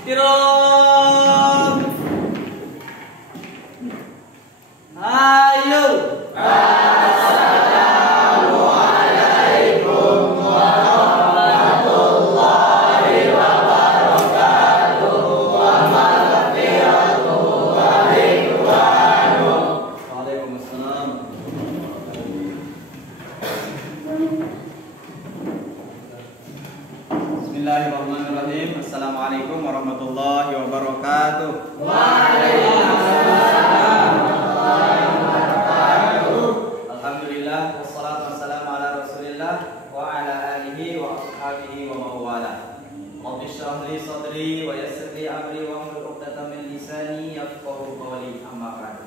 Ihtiram. Ayo. Assalamualaikum warahmatullahi wabarakatuh. Wa maghfiratuhu wa ridwanuh. Waalaikumsalam. Bismillahirrahmanirrahim. Assalamualaikum warahmatullahi wabarakatuh. Waalaikumsalam warahmatullahi wabarakatuh. Alhamdulillah wassalatu wassalamu ala Rasulillah wa ala alihi wa ashabihi wa mawala. Rabbi shrah li sadri wa yassir li amri wa hlul 'uqdatam min lisani yafqahu qawli. Amma ba'd.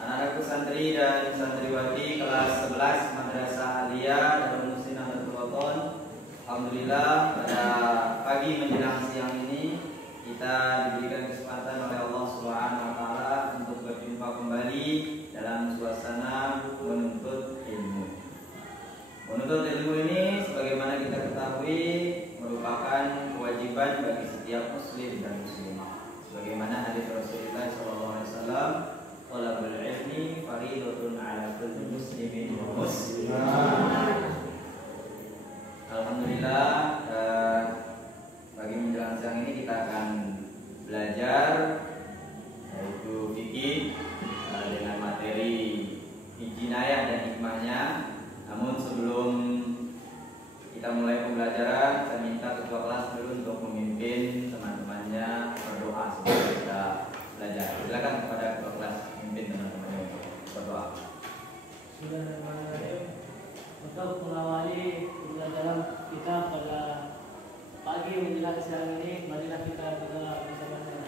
Anak-anakku santri dan santriwati kelas 11 Madrasah Aliyah Darul Muhsinah Waton. Alhamdulillah pada pagi menjelang siang ini kita diberikan kesempatan oleh Allah Subhanahu wa taala untuk berjumpa kembali dalam suasana menuntut ilmu. Menuntut ilmu ini sebagaimana kita ketahui merupakan kewajiban bagi setiap muslim dan muslimah. Sebagaimana hadis Rasulullah sallallahu alaihi wasallam, "Thalabul ilmi fardhatun 'ala kulli muslimin wa muslimah." Alhamdulillah pagi menjelang siang ini kita akan belajar yaitu fikih dengan materi jinayah dan hikmahnya. Namun sebelum kita mulai pembelajaran, saya minta ketua kelas dulu untuk memimpin teman-temannya berdoa sebelum kita belajar. Silakan kepada ketua kelas memimpin teman-temannya untuk berdoa. Bismillahirrahmanirrahim. Untuk mengawali pembelajaran kita pada pagi menjelang siang ini, marilah kita berdoa bersama-sama.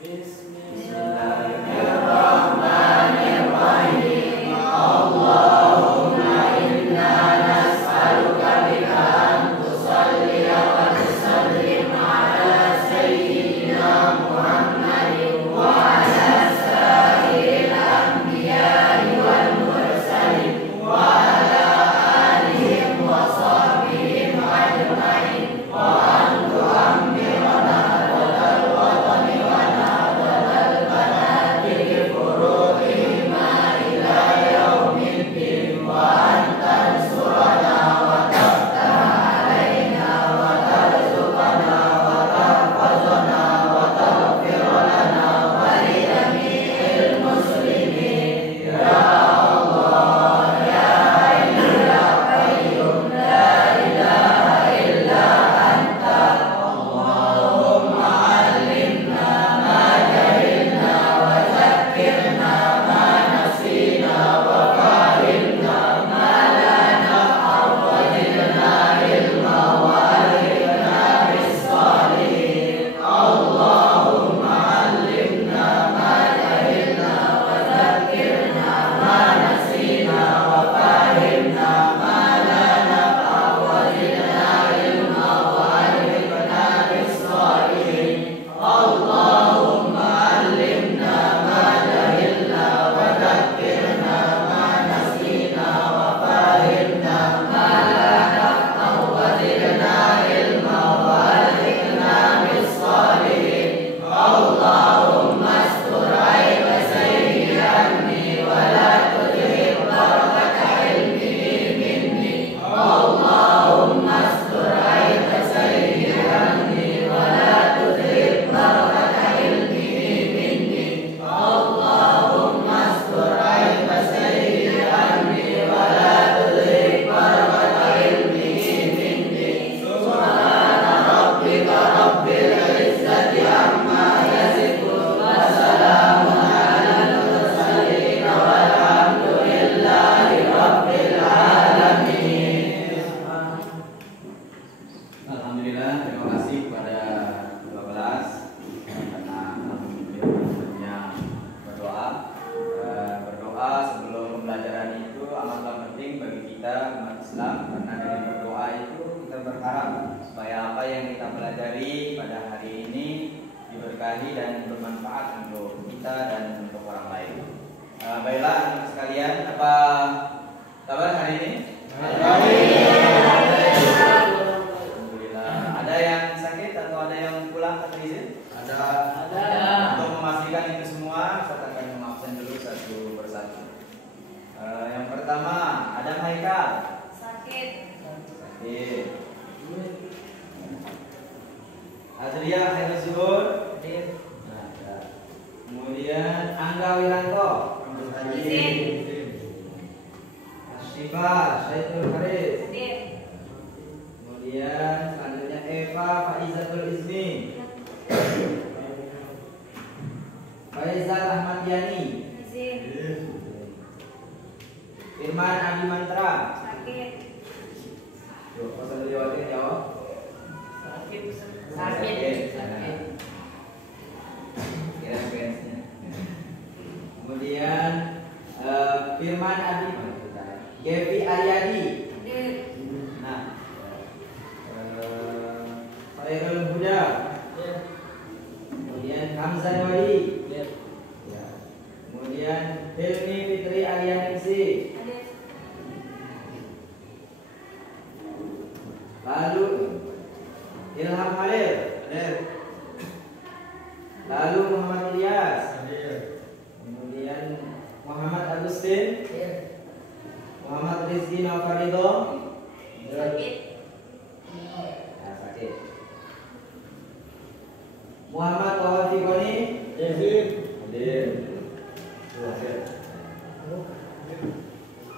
Bismillahirrahmanirrahim. Allahumma inna nas'aluka bika an tusalli wa tusallim ala sayyidina Muhammadin wa ala sa'iril anbiya'i wal mursalin wa ala alihim wa sahbihim ajma'in wa an tu'ammirana wadal watani wa nadal banati bi furu'ihima ila yaumiddin wa an tansurana wa taftaha alaina wa tarzuqana wa tahfazana wa taghfir lana wa li jami'il muslimin ya Allah ya Hayyu ya Qayyum la ilaha illa anta. Allahumma 'allimna ma jahilna wa zakkirna ma nasina wa fahimna ma la naf'u wa zidna ilma wa alhiqna bis-shalihin. Allahumma 'allimna ma jahilna wa zakkirna ma nasina wa fahimna ma la naf'u wa zidna ilma wa alhiqna bis-shalihin. Allahumma 'allimna ma jahilna wa zakkirna ma nasina wa fahimna ma la naf'u wa zidna ilma wa alhiqna bis-shalihin. Allahumma astur aiba sayyi anni wa la tudhib barakata ilmihi minni. Allahumma astur aiba sayyi anni wa la tudhib barakata ilmihi minni. Allahumma astur aiba sayyi anni wa la tudhib barakata ilmihi minni. Subhana rabbika rabbil izzati amma yasifun wa salamun alal mursalin walhamdulillahi rabbil alamin. Alhamdulillah, terima kasih kepada ketua kelas karena memimpinnya berdoa. Berdoa sebelum pembelajaran itu amatlah penting bagi kita umat Islam karena dari berdoa itu kita berharap supaya apa yang kita pelajari pada hari ini diberkahi dan bermanfaat untuk kita dan untuk orang lain. Baiklah anak sekalian, apa kabar hari ini? Alhamdulillah. Ada yang sangat sakit atau ada yang pulang tanpa izin? Ada. Ada. Untuk memastikan itu semua, saya akan mengabsen dulu satu persatu. Yang pertama, ada Haikal. Sakit. Sakit. Azria Khairul Zuhur. Ada. Kemudian Angga Wiranto. Izin. Asyifa Syaitul Haris. Hadir. Kemudian selanjutnya Eva Faizatul Izmi. Faizal Ahmad Yani. Izin. Firman Adi Mantra. Sakit. Yuk, pasal lewatin jawab. Sakit. Sakit. Kira fansnya. Kemudian Firman Adi Gevi Aryadi. Hadir. Nah, Khairul Huda. Kemudian Hamzah Wali. Ya. Kemudian Hilmi Fitri Alianisi. Hadir. Lalu Ilham Halil. Hadir. Lalu Muhammad Ilyas. Hadir. Kemudian Muhammad Agustin. Muhammad Rizky Nafarido. Sakit. Ya, sakit. Muhammad Tawafikoni. Hadir. Hadir.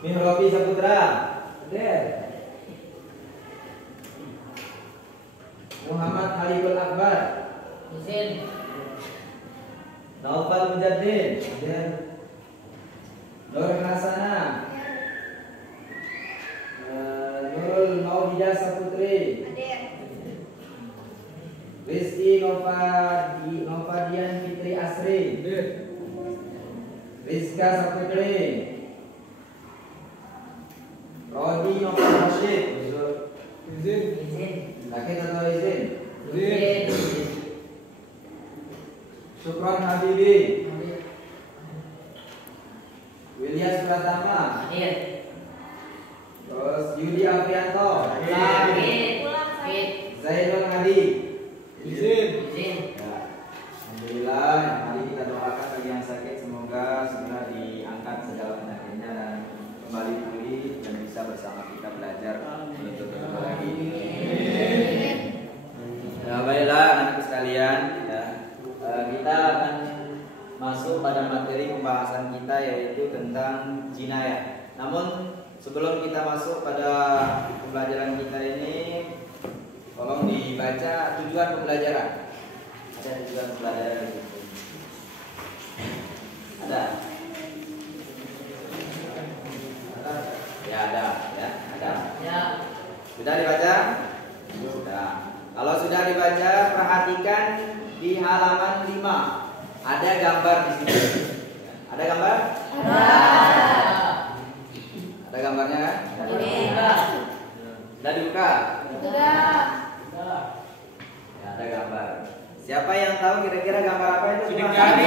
Mihrobi Saputra. Hadir. Muhammad Haliful Akbar. Izin. Naufal Mujaddin. Hadir. Nur Hasana. Nurul Maulidah Saputri. Hadir. Rizky Novadian Fitri Asri. Rizka Saputri. Rodi Novel Rashid. Izin. Sakit atau izin? Izin. Syukron Habibi. Wilyas Pratama. Hadir. Terus Yudi Aprianto. Sakit. Pulang sakit. Zainul Hadi. Izin. Ya. Alhamdulillah, mari kita doakan bagi yang sakit semoga segera diangkat segala penyakitnya dan kembali pulih dan bisa bersama kita belajar menuntut ilmu lagi. Ya, baiklah anak sekalian, ya. Kita akan masuk pada materi pembahasan kita yaitu tentang jinayah. Namun sebelum kita masuk pada pembelajaran kita ini, tolong dibaca tujuan pembelajaran. Ada tujuan pembelajaran di situ. Ada? Ya ada, ya ada. Ya. Sudah dibaca? Sudah. Kalau sudah dibaca, perhatikan di halaman 5. Ada gambar di sini. Ada gambar? Ada gambarnya kan? Sudah dibuka? Sudah. Ya, ada gambar. Siapa yang tahu kira-kira gambar apa itu? Sidik Coba. jari.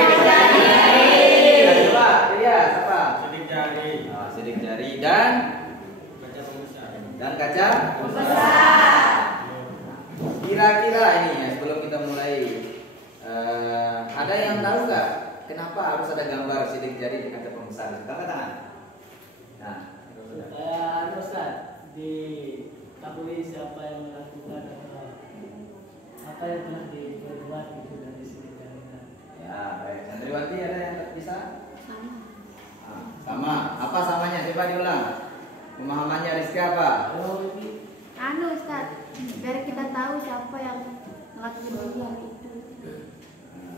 Ya, coba, lihat siapa? Sidik jari. Oh, sidik jari dan Kaca pembesar. kaca Besar. Kira-kira ini ya sebelum kita mulai, ada yang tahu nggak kenapa harus ada gambar sidik jari di kaca pembesar? Angkat tangan. Nah, Saya Ustaz diketahui siapa yang melakukan apa yang telah diperbuat itu dari sini dan ya baik. Santriwati ada yang bisa? Sama. Nah, sama. Apa samanya? Coba diulang. Pemahamannya Rizky apa? kalau ini Anu Ustaz, biar kita tahu siapa yang ngelakuin dia itu.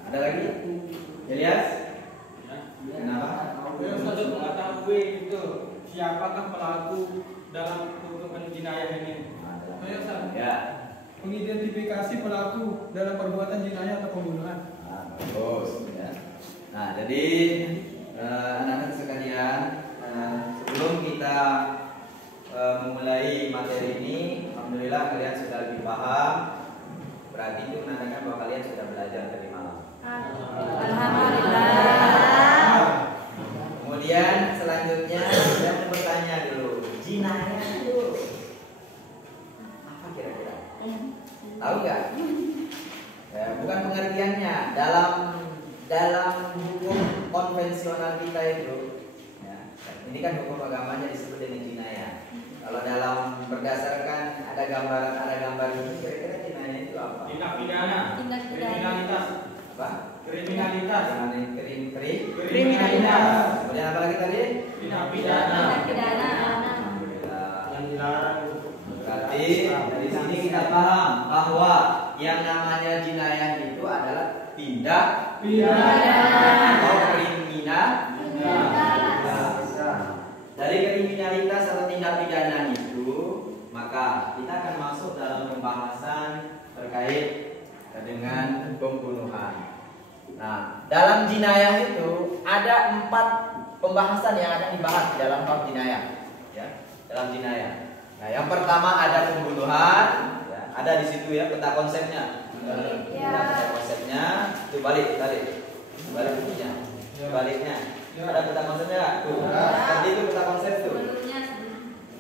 Ada lagi? Ilyas? Ya. Kenapa? Beliau satu mengetahui itu siapakah pelaku dalam perbuatan jinayah ini. Ayo, Ustaz. Ya. Mengidentifikasi pelaku dalam perbuatan jinayah atau pembunuhan. Nah, bagus. Ya. Nah, jadi anak-anak sekalian, sebelum kita memulai materi ini, alhamdulillah kalian sudah lebih paham. Berarti itu menandakan bahwa kalian sudah belajar dari malam. Alhamdulillah. Kemudian selanjutnya saya mau bertanya dulu, jinayah itu apa kira-kira? Tahu Tahu nggak? Ya, bukan pengertiannya. Dalam hukum konvensional kita itu, ya, ini kan hukum agamanya disebut dengan jinayah. Kalau dalam berdasarkan ada gambar ini, kira-kira jinayah itu apa? Tindak pidana. Tindak pidana. Kriminalitas. Apa? Kriminalitas. Kriminalitas. Kemudian apa lagi tadi? Tindak pidana. Tindak pidana. Yang dilarang. Berarti dari sini kita paham bahwa yang namanya jinayah itu adalah tindak Pidana. atau kriminal. Dari kriminalitas atau tindak pidana itu, maka kita akan masuk dalam pembahasan terkait dengan pembunuhan. Nah, dalam jinayah itu ada 4 pembahasan yang akan dibahas di dalam bab jinayah. Ya, dalam jinayah. Nah, yang pertama ada pembunuhan. Ya, ada di situ ya peta konsepnya. Peta konsepnya. Itu balik bukunya. Baliknya. Ada peta konsepnya nggak? Tuh. Tadi itu peta konsep tuh.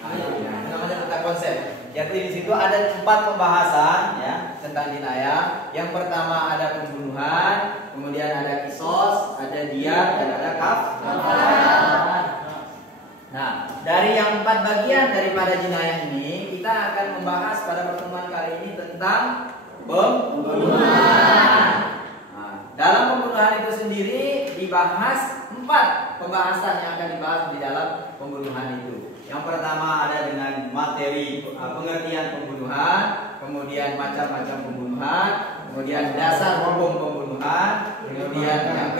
Nah, itu namanya peta konsep. Jadi di situ ada 4 pembahasan ya tentang jinayah. Yang pertama ada pembunuhan, kemudian ada kisos, ada diyat, dan ada kafar. Nah, dari yang 4 bagian daripada jinayah ini, kita akan membahas pada pertemuan kali ini tentang pembunuhan. Nah, dalam pembunuhan itu sendiri dibahas 4 pembahasan yang akan dibahas di dalam pembunuhan itu. Yang pertama ada dengan materi pengertian pembunuhan, kemudian macam-macam pembunuhan, kemudian dasar hukum pembunuhan, kemudian yang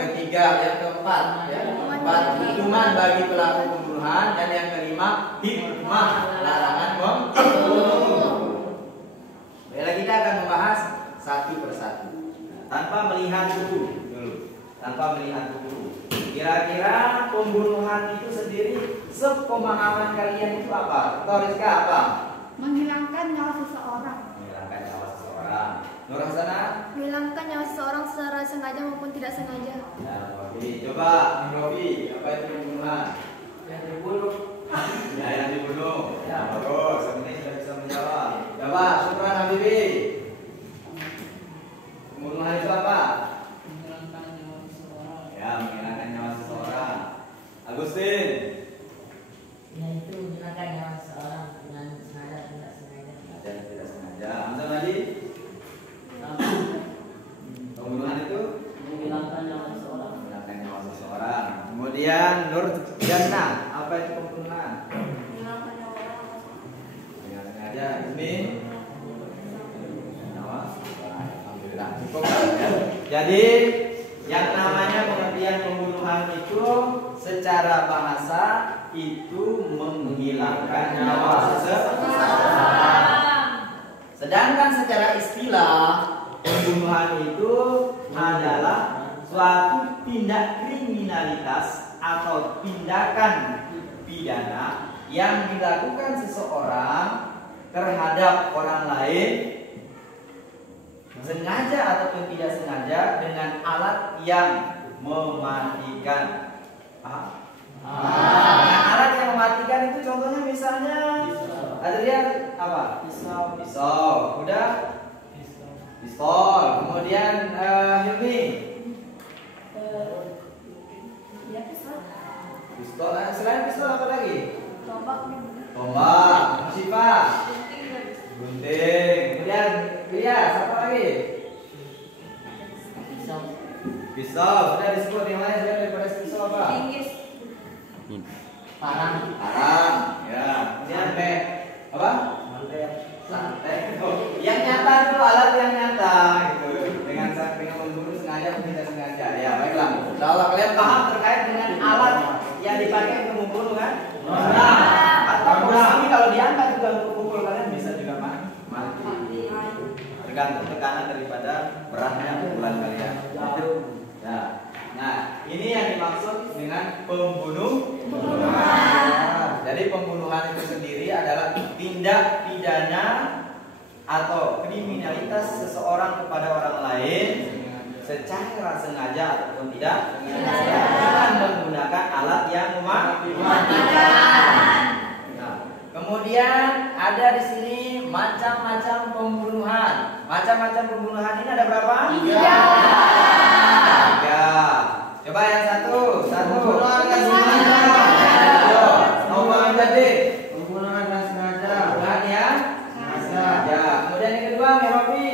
keempat, hukuman bagi pelaku pembunuhan, dan yang kelima hikmah larangan membunuh. Baiklah, kita akan membahas satu persatu tanpa melihat buku dulu. Kira-kira pembunuhan itu sendiri, sepemahaman kalian itu apa? Atau Rizka apa? Menghilangkan nyawa seseorang. Menghilangkan nyawa seseorang. Nur Hasanah? Menghilangkan nyawa seseorang secara sengaja maupun tidak sengaja. Ya, Robi. Coba Robi, apa itu pembunuhan? Yang dibunuh. Ya, yang dibunuh. Ya, bagus. Ini sudah bisa menjawab. Coba Syukran Habibi. Pembunuhan itu apa? Menghilangkan nyawa seseorang. Ya, menghilangkan nyawa seseorang. Agustin. Ya itu menghilangkan nyawa seseorang dengan sengaja atau tidak sengaja. Dan tidak sengaja. Hamzah Madi. Pembunuhan itu Menghilangkan nyawa seseorang. menghilangkan nyawa seseorang. Kemudian Nur Jannah, apa itu pembunuhan? Menghilangkan nyawa orang. Dengan sengaja. Ini nyawa. Alhamdulillah cukup ya. Jadi yang namanya pengertian pembunuhan itu secara bahasa itu menghilangkan nyawa seseorang. Sedangkan secara istilah pembunuhan itu adalah suatu tindak kriminalitas atau tindakan pidana yang dilakukan seseorang terhadap orang lain sengaja ataupun tidak sengaja dengan alat yang mematikan. Dengan alat yang mematikan itu contohnya misalnya Adrian apa? Pisau. Udah? Pistol. Kemudian Hilmi. Ya, pistol. Pistol. Selain pistol apa lagi? Tombak. Syifa. Gunting. Kemudian Ilyas, apa lagi? Pisau. Sudah disebut yang lain selain daripada pisau apa? Parang. Parang. Ya. Kemudian apa? Santai. Oh, yang nyata itu alat yang nyata gitu. Dengan membunuh sengaja atau tidak sengaja. Ya, baiklah. Insyaallah kalian paham terkait dengan alat yang dipakai untuk membunuh kan? Atau kami kalau diangkat juga untuk pukul kalian bisa juga mati. Tergantung tekanan daripada beratnya pukulan kalian. Ya. Nah, ini yang dimaksud dengan pembunuhan. Jadi pembunuhan itu sendiri adalah tindak pidana atau kriminalitas seseorang kepada orang lain secara sengaja ataupun tidak dengan menggunakan alat yang mematikan. Nah, kemudian ada di sini macam-macam pembunuhan. Macam-macam pembunuhan ini ada berapa? 3. Coba yang satu. Pembunuhan tak sengaja. Nomor tadi. Pembunuhan tak sengaja. Pembunuhan yang sengaja. Kemudian yang kedua, Merobi.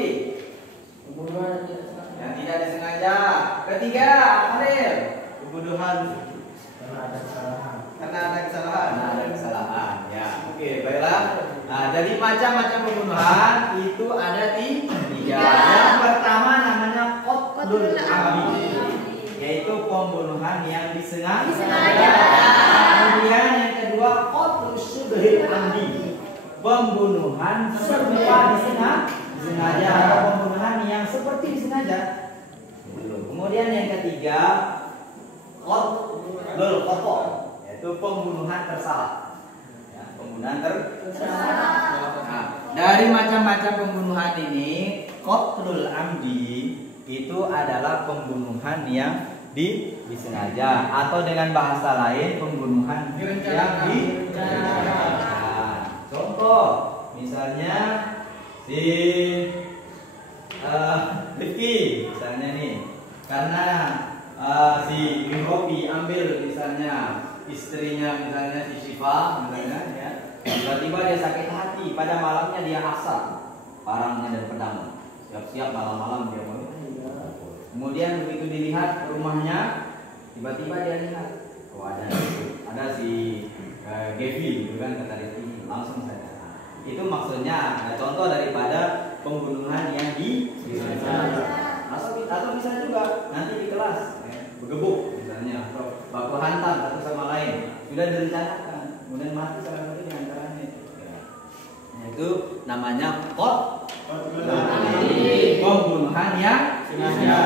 Pembunuhan tidak sengaja. Yang tidak disengaja. Ketiga, Aril. Pembunuhan Karena ada kesalahan. Karena ada kesalahan. Ya, oke, baiklah. Nah, jadi macam-macam pembunuhan itu ada 3. Yang pertama namanya qatlul amdi, yaitu pembunuhan yang disengaja. Kemudian yang kedua qatlul syubhil amdi, pembunuhan serba disengaja atau pembunuhan yang seperti disengaja. Kemudian yang ketiga qatlul khata', yaitu pembunuhan tersalah. Ya, pembunuhan tersalah. Nah, dari macam-macam pembunuhan ini, qatlul amdi itu adalah pembunuhan yang disengaja, atau dengan bahasa lain pembunuhan yang direncanakan. Contoh, misalnya si Rifki, misalnya nih, karena si Robi ambil misalnya istrinya, misalnya si Syifa, misalnya ya, tiba-tiba dia sakit hati, pada malamnya dia asap parangnya dan pedang, siap-siap malam-malam dia mau. Kemudian begitu dilihat rumahnya, tiba-tiba dia lihat, oh ada si Gevi, gitu kan, kata Rifki, langsung saja. Itu maksudnya contoh daripada pembunuhan yang disengaja. Atau bisa juga nanti di kelas bergebuk misalnya, atau baku hantam satu sama lain, sudah direncanakan, kemudian mati salah satu di antaranya. Itu namanya pembunuhan yang sengaja.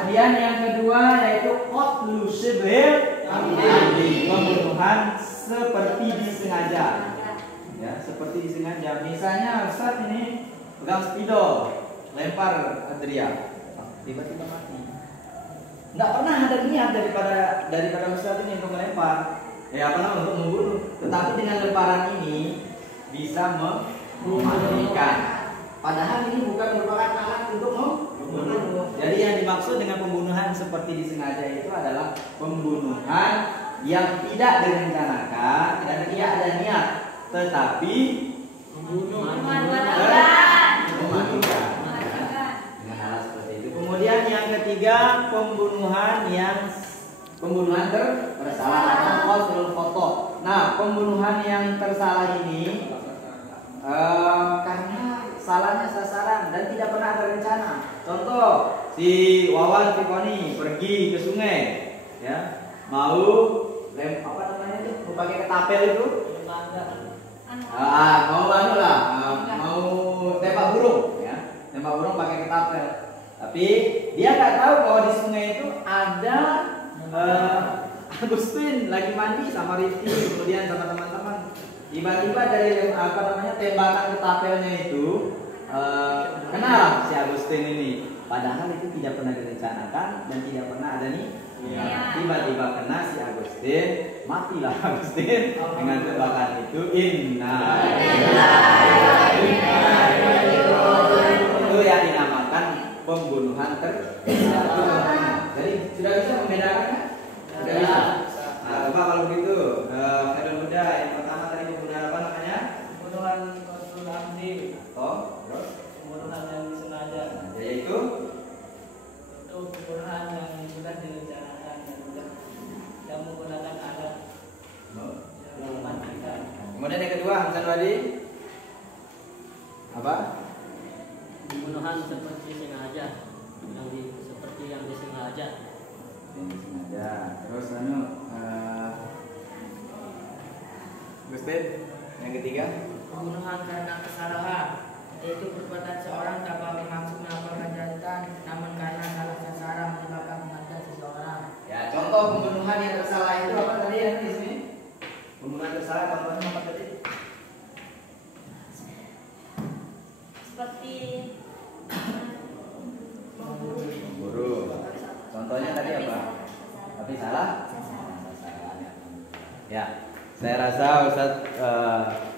Kemudian yang kedua yaitu qatlu syibhil amdi, pembunuhan seperti disengaja. Ya, seperti disengaja. Misalnya Ustaz ini pegang spidol, lempar Adria, tiba-tiba mati. Nggak pernah ada niat daripada Ustaz ini untuk melempar, untuk membunuh. Tetapi dengan lemparan ini bisa mematikan. Padahal ini bukan merupakan alat untuk membunuh. Jadi yang dimaksud dengan pembunuhan seperti disengaja itu adalah pembunuhan yang tidak direncanakan dan tidak ada niat, tetapi mematikan dengan alat seperti itu. Kemudian yang ketiga pembunuhan tersalah atau qatlul khata'. Nah, pembunuhan yang tersalah ini karena salahnya sasaran dan tidak pernah ada rencana. Contoh, si Wawan Fikoni pergi ke sungai, ya, mau pakai ketapel itu, mau tembak burung, ya, tembak burung pakai ketapel. Tapi dia nggak tahu bahwa di sungai itu ada Agustin lagi mandi sama Rifki, kemudian sama teman-teman. Tiba-tiba dari tembakan ketapelnya itu kena si Agustin ini. Padahal itu tidak pernah direncanakan dan tidak pernah ada nih. Tiba-tiba kena si Agustin, matilah Agustin dengan tembakan itu. Itu yang dinamakan pembunuhan tersalah. Jadi sudah bisa membedakan kan? Sudah bisa. Nah, coba kalau begitu, Khairul Huda yang pertama tadi pembunuhan apa namanya? Pembunuhan qatlul amdi, Terus pembunuhan yang disengaja. yaitu Itu pembunuhan yang sudah direncanakan dan tidak menggunakan alat yang mematikan. kemudian yang kedua, Hamzah Wadi apa? Pembunuhan seperti sengaja, seperti yang disengaja. Yang disengaja. Terus Gustin, yang ketiga? Pembunuhan karena kesalahan, yaitu perbuatan seorang tanpa bermaksud melakukan kejahatan, namun karena salah sasaran menyebabkan kematian seseorang. Ya, contoh pembunuhan yang tersalah itu apa tadi yang di sini? Pembunuhan tersalah contohnya apa tadi? Seperti Memburu. Contohnya tadi apa? Tapi salah? Ya, saya rasa Ustaz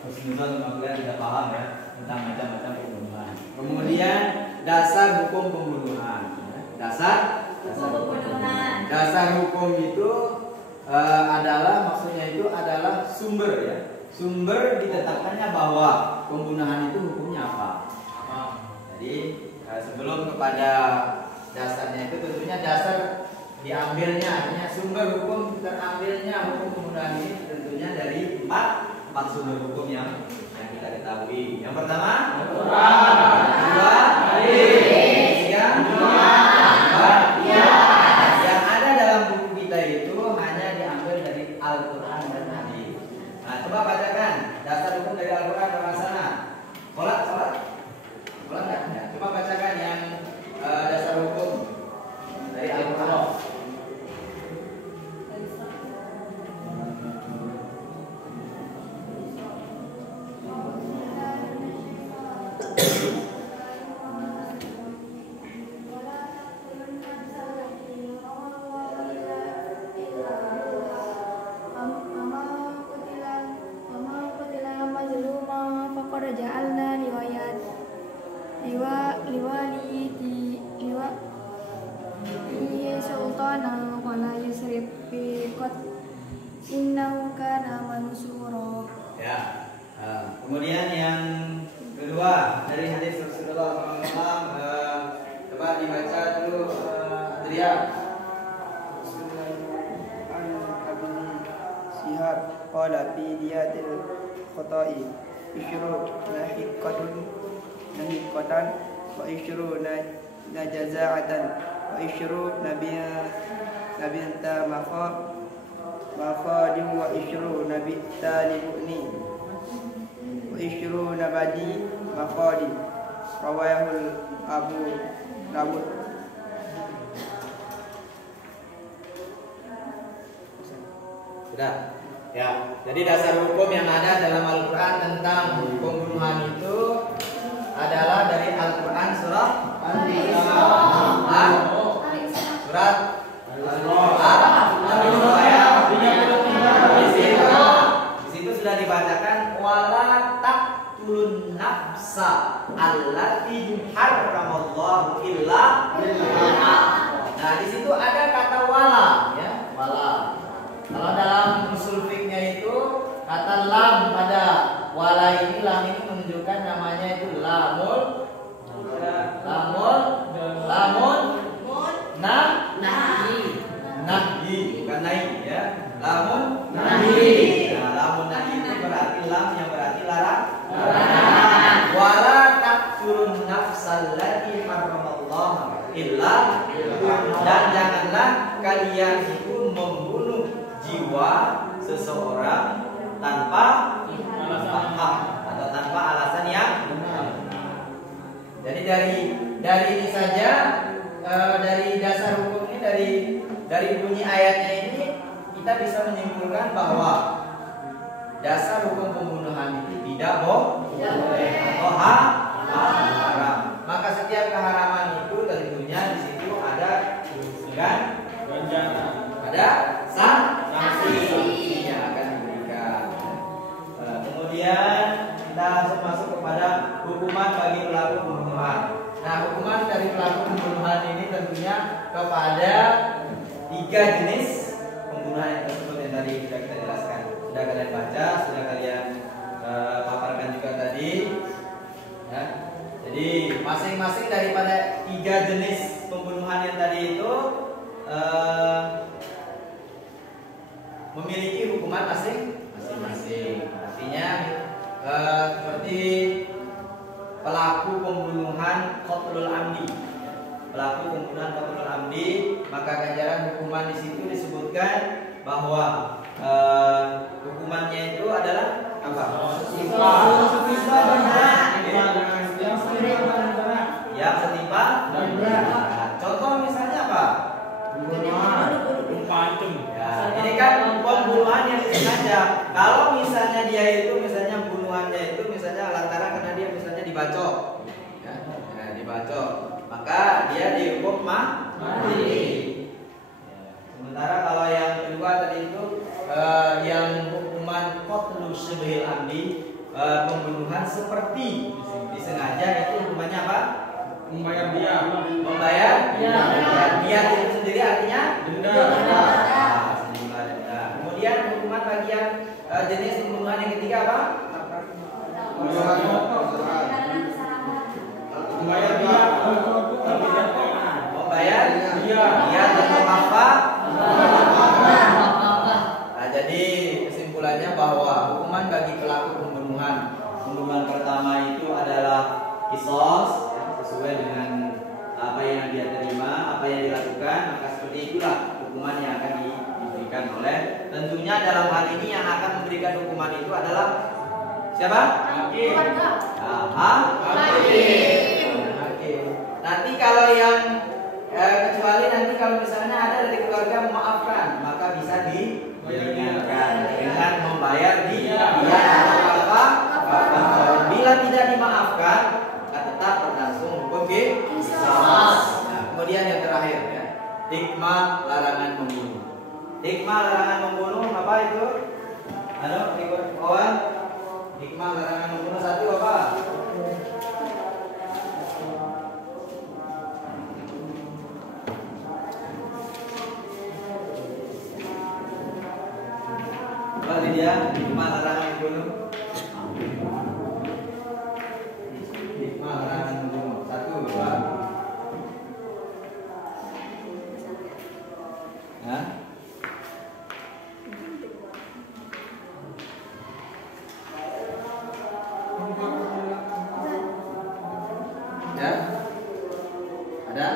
Husnuzon sama kalian tidak paham ya. tentang macam-macam pembunuhan. Kemudian dasar hukum pembunuhan. Dasar hukum itu adalah maksudnya itu adalah sumber ya. Sumber ditetapkannya bahwa pembunuhan itu hukumnya apa. Jadi sebelum kepada dasarnya itu tentunya dasar diambilnya, artinya sumber hukum terambilnya hukum pembunuhan ini tentunya dari empat sumber hukum yang kita ketahui. Yang pertama, Al-Quran. Kedua, yang ada dalam buku kita itu hanya diambil dari Al-Quran dan hadis. Nah, coba bacakan dasar hukum dari Al-Quran ke sana. Sholat nggak? Ya. Coba bacakan yang dasar hukum dari Al-Quran. Ya. Kemudian yang kedua dari hadis Rasulullah SAW, coba dibaca dulu, Adria. Sihab qala fi diyatil khata'i isyru nahiqatan wa isyru najaza'atan wa isyru nabiyanta maqadim wa isyru nabi talibuni wa isyru nabadi maqadim rawahul Abu Dawud. Sudah. Ya, jadi dasar hukum yang ada dalam Al-Quran tentang pembunuhan itu adalah dari Al-Quran surah surat di situ sudah dibacakan wala taqtulun nafsa allati harramallahu illa bilhaq. Nah, di situ ada kata wala ya, wala. Kalau dalam usul fiknya itu kata lam pada wala ini, lam ini menunjukkan namanya itu lamun nahi, bukan naik ya. Lamun nahi. Nah, lamun nahi itu berarti lam yang berarti larang. Wala taqtulun nafsal lati harramallahu illa, dan janganlah kalian itu membunuh jiwa seseorang tanpa hak atau tanpa alasan yang benar. Jadi dari ini saja, dari dasar hukum ini, dari bunyi ayatnya ini kita bisa menyimpulkan bahwa dasar hukum pembunuhan itu tidak boleh atau haram. Maka setiap keharaman itu tentunya di situ ada ganjaran, ada sanksi yang akan diberikan. Kemudian kita langsung masuk kepada hukuman bagi pelaku pembunuhan. Nah, hukuman dari pelaku pembunuhan ini tentunya kepada 3 jenis pembunuhan yang tersebut yang tadi sudah kita jelaskan. Sudah kalian baca, sudah kalian paparkan juga tadi. Ya. Jadi masing-masing daripada 3 jenis pembunuhan yang tadi itu memiliki hukuman masing-masing. Artinya seperti pelaku pembunuhan qatlul amdi. Pelaku pembunuhan qatlul amdi, maka ganjaran hukuman di situ disebutkan bahwa hukumannya itu adalah apa? Yang setimpal dan berat. Contoh misalnya apa? Ya, ini kan pembunuhan yang disengaja. Kalau misalnya dia itu misalnya bunuhannya itu misalnya lantaran karena dia misalnya dibacok, ya, dibacok, maka dia dihukum mati. Sementara kalau yang kedua tadi itu yang hukuman qatlu syibhil amdi, pembunuhan seperti sengaja itu hukumannya apa? Membayar dia. Membayar Dia. dia itu sendiri artinya Denda. sejumlah denda. Kemudian hukuman bagian jenis pembunuhan yang ketiga apa? Membayar dia. Membayar Dia. dia tanpa manfaat. Apa-apa. Nah, jadi kesimpulannya bahwa hukuman bagi pelaku pembunuhan pertama itu adalah kisos, ya, sesuai dengan apa yang dia terima, apa yang dilakukan, maka seperti itulah hukuman yang akan diberikan oleh. Tentunya dalam hal ini yang akan memberikan hukuman itu adalah siapa? Hakim. Hakim. Nanti kalau yang kecuali nanti kalau misalnya ada dari keluarga memaafkan, maka bisa diringankan dengan membayar dia apa? Bila tidak dimaafkan, tetap berlangsung hukum kisos. Nah, kemudian yang terakhir ya, hikmah larangan membunuh. Hikmah larangan membunuh apa itu? Halo, ikut kawan. Hikmah larangan membunuh satu apa? Apa dia? Hikmah larangan membunuh. Hikmah larangan membunuh. Satu, dua. Hah? Ya? Ada?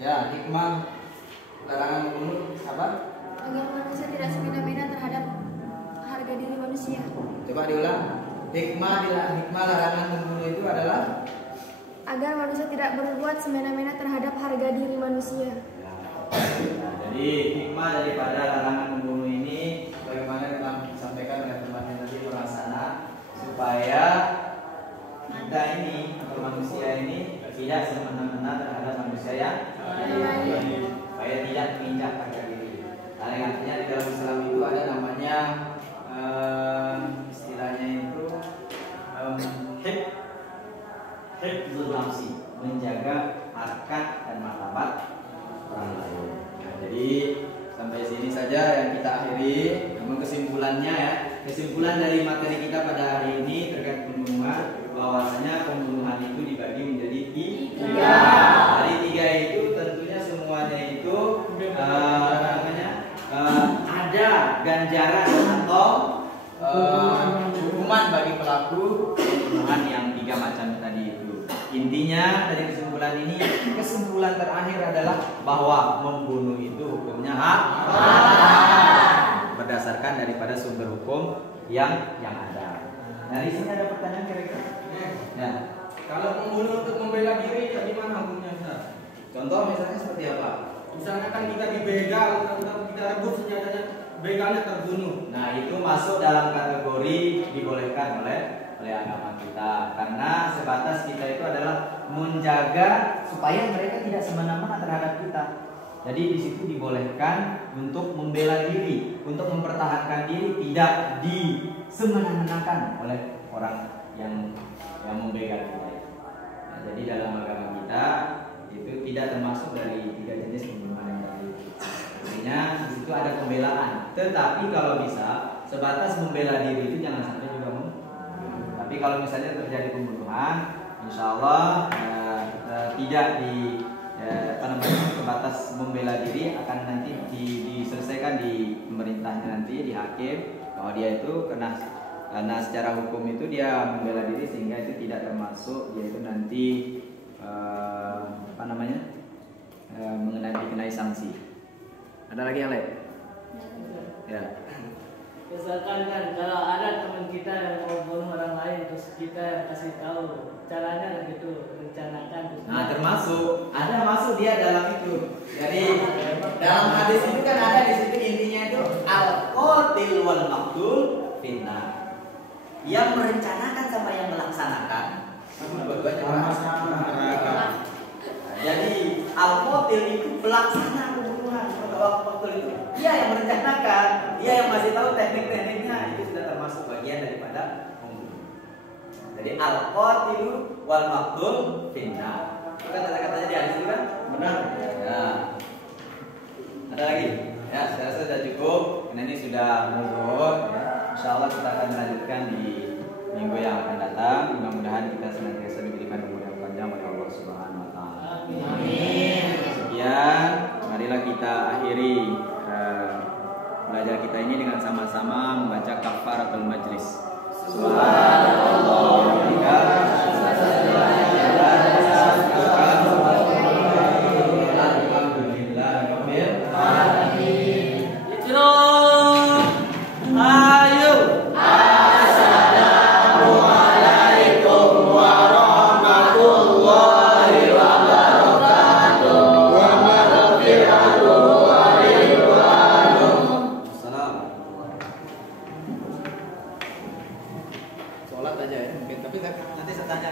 Ya, hikmah larangan membunuh apa? Agar manusia tidak semena-mena terhadap harga diri manusia. Coba diulang. Hikmah larangan membunuh itu adalah Agar manusia tidak berbuat semena-mena terhadap harga diri manusia. Nah, jadi hikmah daripada larangan membunuh ini bagaimana telah disampaikan oleh teman-teman tadi Pelaksana, supaya kita ini atau manusia ini tidak semena-mena terhadap manusia yang lain, supaya tidak menginjak harga diri. Nah, yang artinya di dalam Islam itu ada namanya istilahnya itu hifdzul nafsi, menjaga harkat dan martabat orang lain. Nah, jadi sampai sini saja yang kita akhiri. Namun kesimpulannya ya, kesimpulan dari materi kita pada hari ini terkait pembunuhan, bahwasanya pembunuhan itu dibagi menjadi tiga. Dari tiga itu tentunya semuanya itu ada ganjaran atau hukuman bagi pelaku pembunuhan yang tiga macam tadi itu. Intinya dari kesimpulan ini, kesimpulan terakhir adalah bahwa membunuh itu hukumnya haram berdasarkan daripada sumber hukum yang ada. Nah, di sini ada pertanyaan kira-kira? Ya. Kalau membunuh untuk membela diri, ya gimana hukumnya, Ustaz? Contoh misalnya seperti apa? Misalnya kan kita dibegal, kita rebut senjatanya, begalnya terbunuh. Nah, itu masuk dalam kategori dibolehkan oleh agama kita, karena sebatas kita itu adalah menjaga supaya mereka tidak semena-mena terhadap kita. Jadi di situ dibolehkan untuk membela diri, untuk mempertahankan diri, tidak disemena-menakan oleh orang yang membegal kita. Nah, jadi dalam agama kita itu tidak termasuk dari tiga jenis pembunuhan yang tadi. Artinya di situ ada pembelaan. Tetapi kalau bisa sebatas membela diri itu jangan sampai juga tapi kalau misalnya terjadi pembunuhan, insya Allah tidak sebatas membela diri, akan nanti diselesaikan di pemerintahnya, nanti di hakim, bahwa dia itu karena secara hukum itu dia membela diri sehingga itu tidak termasuk, dia itu nanti dikenai sanksi. Ada lagi yang lain? Ya. Misalkan kan kalau ada teman kita yang mau bunuh orang lain, terus kita kasih tahu caranya gitu, rencanakan. Nah, termasuk ada masuk dia dalam itu. Jadi dalam hadis itu kan ada di situ intinya itu al-qatil wal maqtul finnar. Yang merencanakan sama yang melaksanakan jadi al-qatil itu pelaksana pembunuhan, al-maqtul itu Dia yang merencanakan, dia yang masih tahu teknik-tekniknya, itu sudah termasuk bagian daripada membunuh. Jadi al-qatilu wal maqtul finnar. Itu kan kata-katanya di hadis itu kan? Benar. Ya. Ada lagi? Ya, saya rasa sudah cukup. Karena ini sudah zuhur. Ya. Insyaallah kita akan melanjutkan di minggu yang akan datang. Mudah-mudahan kita senantiasa diberikan umur yang panjang oleh Allah Subhanahu wa taala. Amin. Sekian, marilah kita akhiri belajar kita ini dengan sama-sama membaca kafaratul majlis. Subhanallah wa bihamdihi. Sholat aja ya, mungkin. Tapi nanti saya tanya